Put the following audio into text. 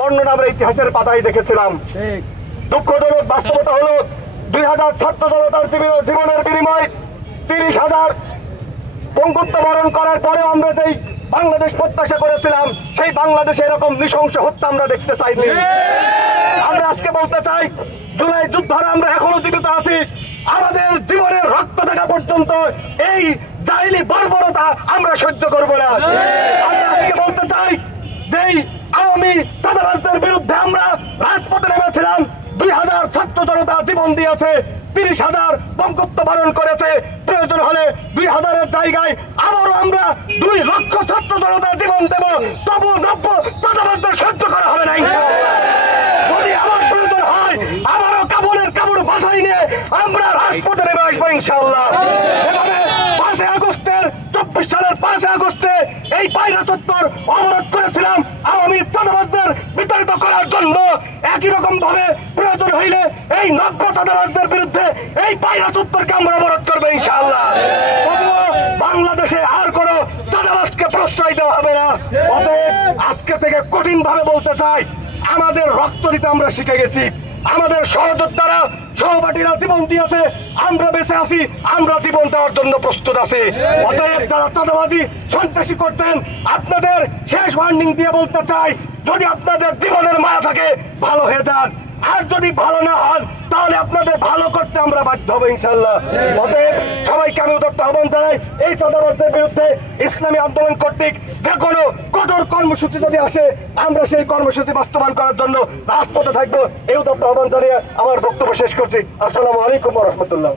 বর্ণনা আমরা ইতিহাসের পাতায় দেখেছিলাম। দুঃখজনক বাস্তবতা হলো 2000 ছাত্র জনতার জীবনের বিনিময়ে 30,000 বঙ্গুত্ব বরণ করার পরেও আমরা যেই বাংলাদেশ প্রত্যাশা করেছিলাম সেই বাংলাদেশে এরকম নৃশংস হত্যা আমরা দেখতে চাইনি। আমরা আজকে বলতে চাই, জুলাই যুদ্ধে আমরা এখনো জীবিত আছি। আমাদের জীবনের রক্ত দেখা পর্যন্ত এই জাইলি বর্বরতা আমরা সহ্য করব না। আমরা আজকে বলতে চাই, যেই আওয়ামী চাঁদাবাজদের বিরুদ্ধে আমরা রাজপথে নেমেছিলাম, 2000 ছাত্র জনতা জীবন দিয়েছে, 30,000 বঙ্গুত্ব বরণ করেছে। প্রয়োজন হলে 2000-এর জায়গায় আবারও আমরা 2 লক্ষ ছাত্র জনতা জীবন দেব, তবু 90 চাঁদাবাজদের সহ্য করা হবে না ইনশাআল্লাহ। যদি আবার প্রয়োজন হয় আবারও কাবুল বাসায় নিয়ে আমরা রাজপথে নেমে আসবো ইনশাআল্লাহ। এভাবে 5 আগস্টের 24 সালের 5 আগস্টে এই পায়রা চত্বর অবরোধ করেছিলাম আওয়ামী চাঁদাবাজদের বিতাড়িত করার জন্য। একই রকম ভাবে প্রয়োজন হইলে এই 90 চাঁদাবাজদের বিরুদ্ধে এই পায়রা চত্বরকে আমরা অবরোধ করবো ইনশাআল্লাহ। বাংলাদেশে আর কোনো চাঁদাবাজকে প্রশ্রয় দেওয়া হবে না। অতএব আজকে থেকে কঠিন ভাবে বলতে চাই, আমাদের রক্ত দিতে আমরা শিখে গেছি। আমাদের সহযোদ্ধারা সহপাঠীরা জীবন দিয়েছে, আমরা বেঁচে আছি, আমরা জীবন দেওয়ার জন্য প্রস্তুত আছি। অতএব যারা চাঁদাবাজি সন্ত্রাসী করছেন, আপনাদের শেষ ওয়ার্নিং দিয়ে বলতে চাই, যদি আপনাদের জীবনের মায়া থাকে ভালো হয়ে যান, আর যদি ভালো না হন তাহলে আপনাদের ভালো করতে আমরা বাধ্য হবো ইনশাআল্লাহ। অতএব সবাইকে আমি উদাত্ত আহ্বান জানাই, এই চাঁদাবাজদের বিরুদ্ধে ইসলামী আন্দোলন কর্তৃক যে কোনো কঠোর কর্মসূচি যদি আসে আমরা সেই কর্মসূচি বাস্তবায়ন করার জন্য রাজপথে থাকবো। এই উদাত্ত আহ্বান জানিয়ে আমার বক্তব্য শেষ করছি। আসসালামু আলাইকুম ওয়া রাহমাতুল্লাহ।